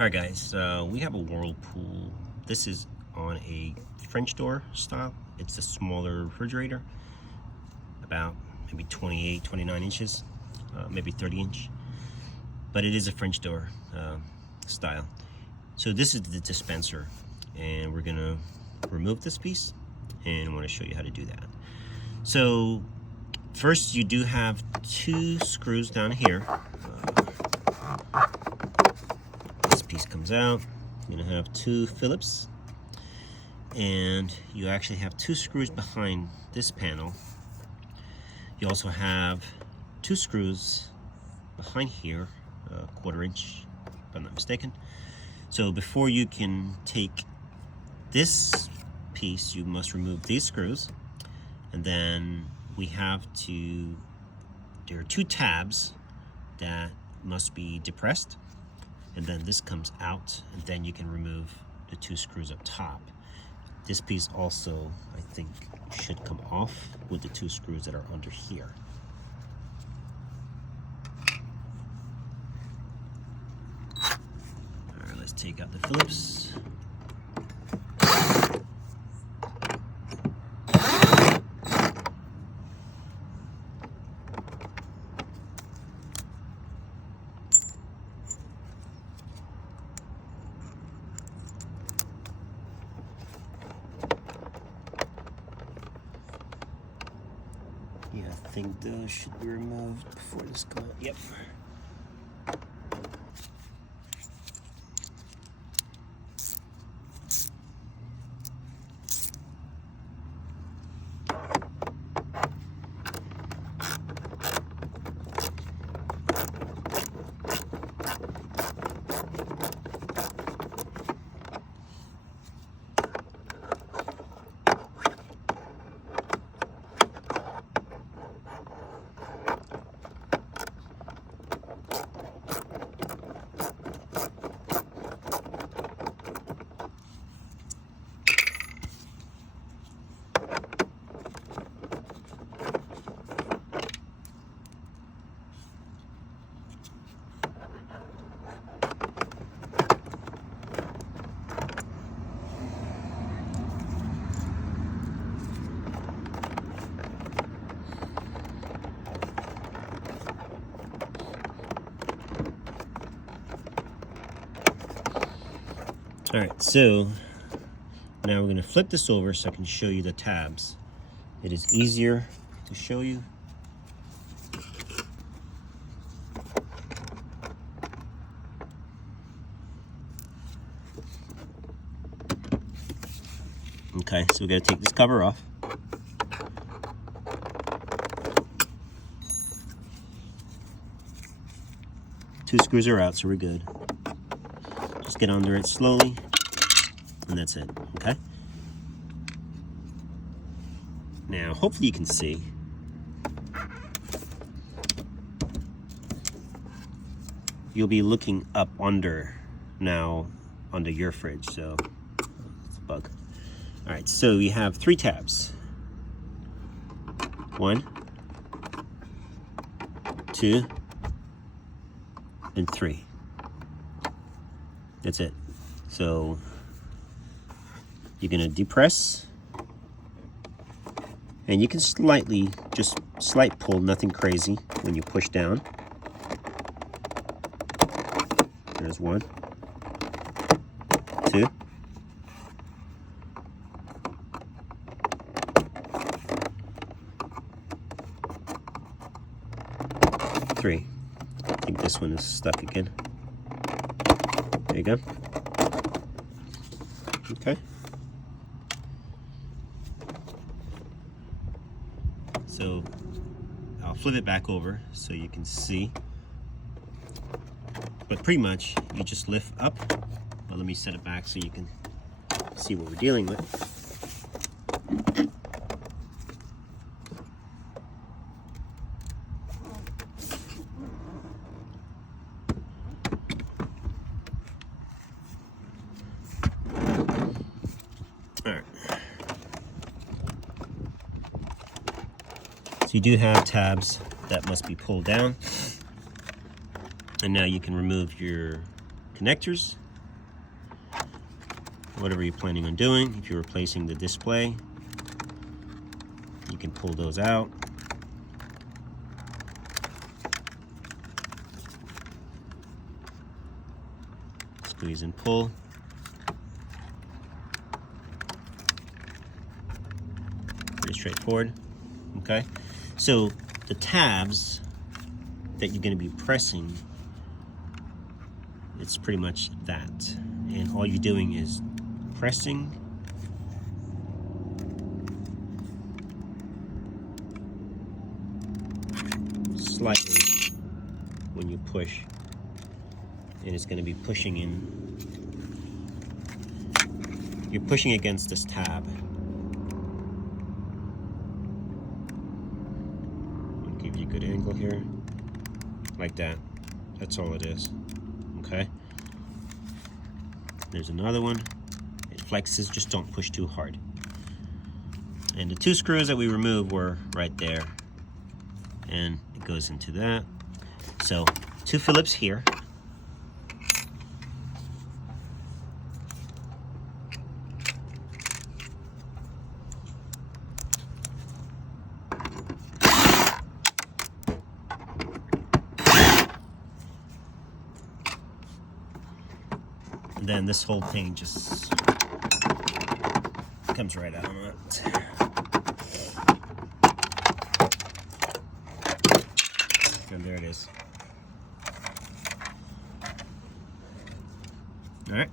Alright guys, we have a Whirlpool. This is on a French door style. It's a smaller refrigerator, about maybe 28, 29 inches, maybe 30 inch. But it is a French door style. So this is the dispenser, and we're gonna remove this piece, and I want to show you how to do that. So first, you do have two screws down here. This piece comes out. You're gonna have two Phillips, and you actually have two screws behind this panel. You also have two screws behind here, a 1/4 inch, if I'm not mistaken. So before you can take this piece, you must remove these screws, and then there are two tabs that must be depressed, and then this comes out, and then you can remove the two screws up top. This piece also, I think, should come off with the two screws that are under here. All right, let's take out the Phillips. Yeah, I think those should be removed before this comes out. Yep. All right, so now we're going to flip this over so I can show you the tabs. It is easier to show you. Okay, so we got to take this cover off. Two screws are out, so we're good. Just get under it slowly, and that's it, okay? Now, hopefully you can see. You'll be looking up under now, under your fridge, so it's a bug. All right, so you have three tabs. 1, 2, and 3. That's it. So you're gonna depress, and you can just slight pull, nothing crazy when you push down. There's 1, 2, 3. I think this one is stuck again. There you go. Okay. So I'll flip it back over so you can see. But pretty much you just lift up. Well, let me set it back so you can see what we're dealing with. So you do have tabs that must be pulled down. And now you can remove your connectors whatever you're planning on doing. If you're replacing the display, you can pull those out. Squeeze and pull. Pretty straightforward. Okay, so the tabs that you're going to be pressing, it's pretty much that, and all you're doing is pressing slightly when you push, and it's going to be pushing in. You're pushing against this tab. I'll give you a good angle here, like that. That's all it is. Okay. There's another one. It flexes, just don't push too hard. And the 2 screws that we removed were right there. And it goes into that. So 2 Phillips here. And then this whole thing just comes right out on it. And there it is. All right.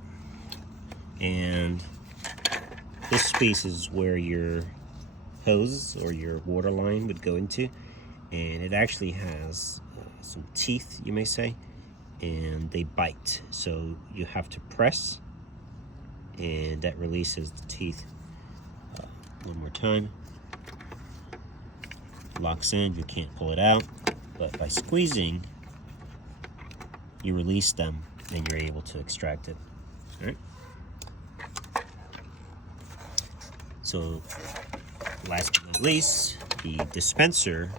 And this space is where your hose or your water line would go into. And it actually has some teeth, you may say, and they bite. So you have to press, and that releases the teeth. One more time. Locks in, you can't pull it out. But by squeezing, you release them and you're able to extract it. All right. So last but not least, the dispenser,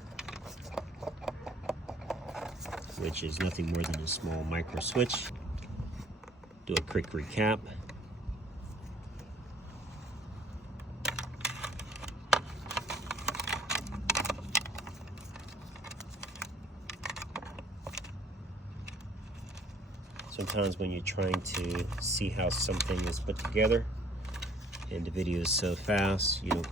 which is nothing more than a small micro switch. Do a quick recap. Sometimes when you're trying to see how something is put together and the video is so fast, you don't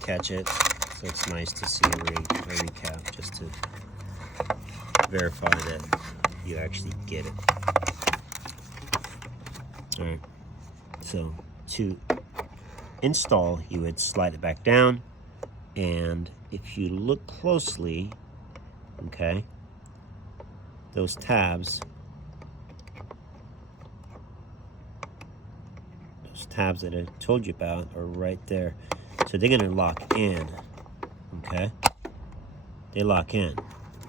catch it. So it's nice to see a recap just to verify that you actually get it. All right, so to install, you would slide it back down, and if you look closely, okay, those tabs that I told you about are right there. So they're gonna lock in, okay? They lock in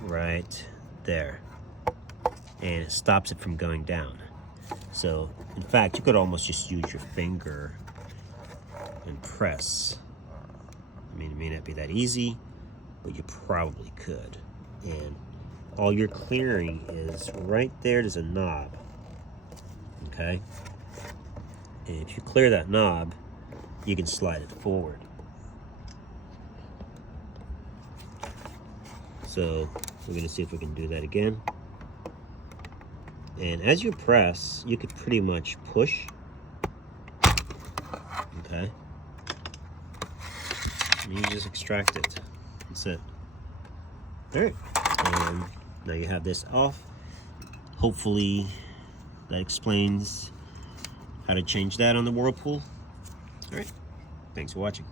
right there, and it stops it from going down. So in fact, you could almost just use your finger and press. I mean, it may not be that easy, but you probably could. And all you're clearing is right there. There's a knob, okay? And if you clear that knob, you can slide it forward. So we're gonna see if we can do that again. And as you press, you could pretty much push, okay? And you just extract it. That's it. All right, and now you have this off. Hopefully that explains how to change that on the Whirlpool. All right, thanks for watching.